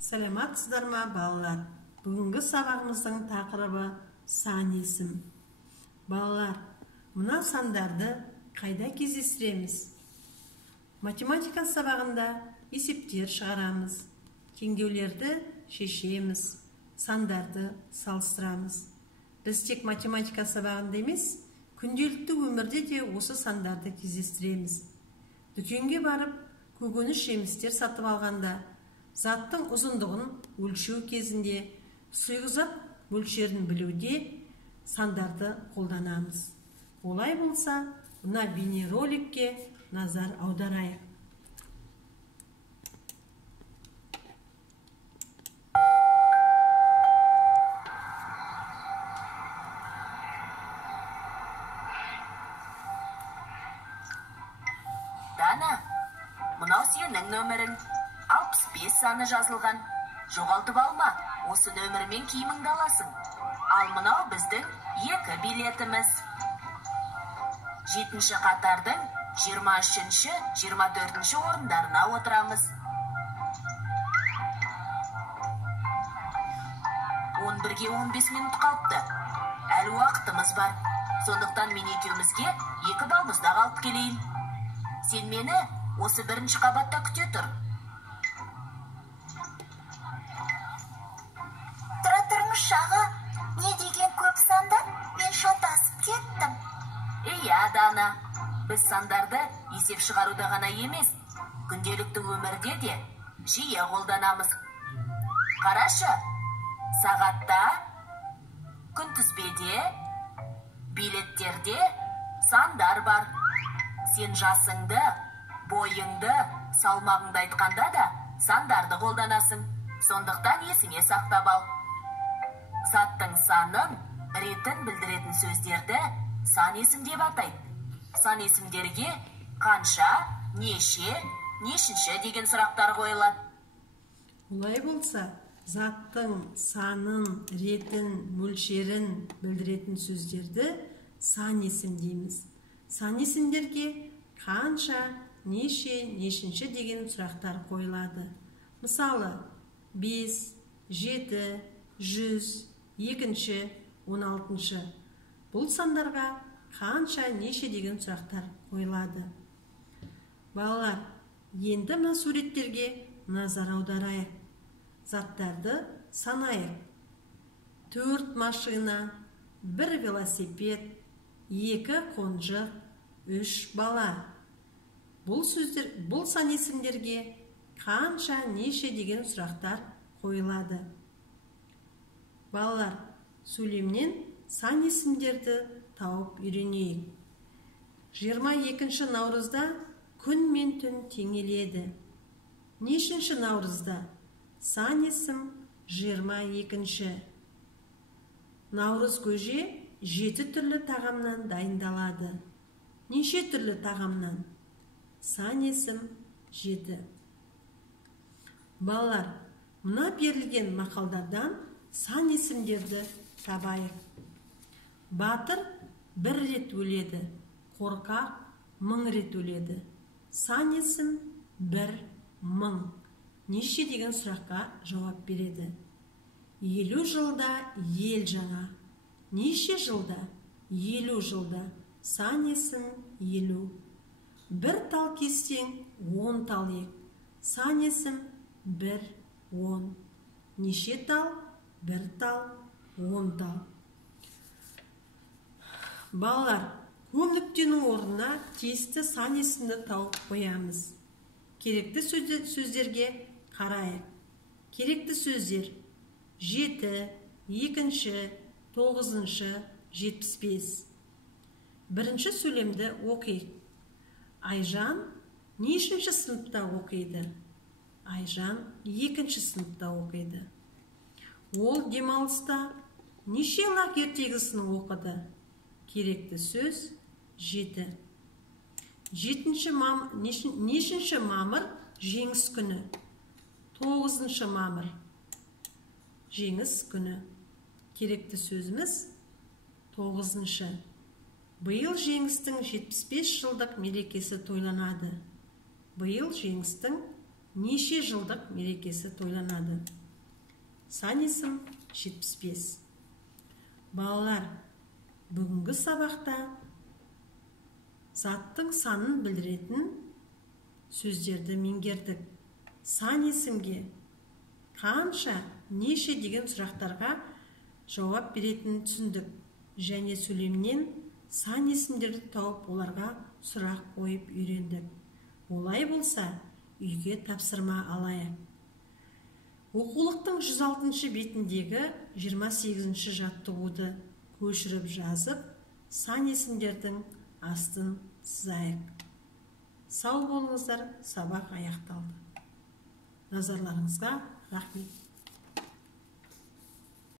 Саламатсыздар ма, балалар? Бүгінгі сабағымыздың тақырыбы сан есім. Балалар, мына сандарды қайда кездестіреміз? Математика сабағында есептер шығарамыз, теңдеулерді шешеміз, сандарды салыстырамыз. Біз тек математика сабағында емес, күнделікті өмірде де осы сандарды кездестіреміз. Дүкенге барып, көкөніс жемістер сатып алғанда, заттың ұзындығын өлшеу кезінде, сұйғызат мөлшерін білуде сандарды қолданамыз. Олай болса, мына бейнероликке назар аударайық. Дана, мынау сенің нөмірің. 65 саны жазылған. Жоғалтып алма, осы нөмірмен киіміңді аласың. Ал мынау біздің 2 билетіміз. 7-ші қатардың 23-ші, 24-ші орындарына отырамыз. 11-ге 15 минут қалыпты. Әлі уақытымыз бар. Сондықтан мен екеумізге 2 балмызда қалып келейін. Сен мені осы 1-ші қабатта күте тұр. Шаға, не деген көп санда, мен шатасып кеттім. Иә, Дана, біз сандарды есеп шығаруда ғана емес, күнделікті өмірде де жиі қолданамыз. Қарашы, сағатта, күнтізбеде, билеттерде сандар бар. Сен жасыңды, бойыңды, салмағыңды айтқанда да сандарды қолданасың. Сондықтан есіңе сақтап ал. Заттың санын, ретін білдіретін сөздерді сан есім деп атайды. Сан есімдерге қанша, неше, нешінші деген сұрақтар қойылады. Олай болса, заттың санын, ретін, мөлшерін білдіретін сөздерді сан есім дейміз. Сан есімдерге қанша, неше, нешінші деген сұрақтар қойылады. Мысалы, 5, 7, 100, 2-ші, 16-шы. Бұл сандарға қанша, неше деген сұрақтар қойылады. Балалар, енді мына суреттерге назар аударайық. Заттарды санайық. 4 машина, 1 велосипед, 2 қонжық, 3 бала. Бұл сан есімдерге қанша, неше деген сұрақтар қойылады. Балалар, сөйлемнен сан есімдерді тауып үйренейік. 22-ші наурызда күн мен түн теңеледі. Нешінші наурызда? Сан есім 22-ші. Наурыз көже 7 түрлі тағамнан дайындалады. Неше түрлі тағамнан? Сан есім 7. Балалар, мына берілген мақалдардан сан есімдерді табайық. Батыр 1 рет өледі, қорқақ 1000 рет өледі. Сан есім 1, 1000. Неше деген сұраққа жауап береді. 50 жылда ел жаңа. Неше жылда? 50 жылда. Сан есім 50. 1 тал кессең, 10 тал ек. Сан есім 1, 10. Неше тал? 1 тал, 10 тал. Балалар, көп нүктенің орнына тиісті сан есімді тауып қоямыз. Керекті сөздерге қарайық. Керекті сөздер: 7, 2-ші, 9-шы, 75. Бірінші сөйлемді оқиық. Айжан нешінші сыныпта оқиды? Айжан 2-ші сыныпта оқиды. Ол демалыста неше лақ ертегісін оқыды? Керекті сөз 7. Нешінші мамыр жеңіс күні? 9-шы мамыр жеңіс күні. Керекті сөзіміз 9-шы. Биыл жеңістің 75 жылдық мерекесі тойланады. Биыл жеңістің неше жылдық мерекесі тойланады? Сан есім 75. Балалар, бүгінгі сабақта заттың санын білдіретін сөздерді меңгердік. Сан есімге қанша, неше деген сұрақтарға жауап беретінін түсіндік. Және сөйлемнен сан есімдерді тауып, оларға сұрақ қойып үйрендік. Олай болса, үйге тапсырма алайық. Оқулықтың 106 бетіндегі 28 жаттығуды көшіріп жазып, сан есімдердің астын сызайық. Сау болыңыздар, сабақ аяқталды. Назарларыңызға рахмет.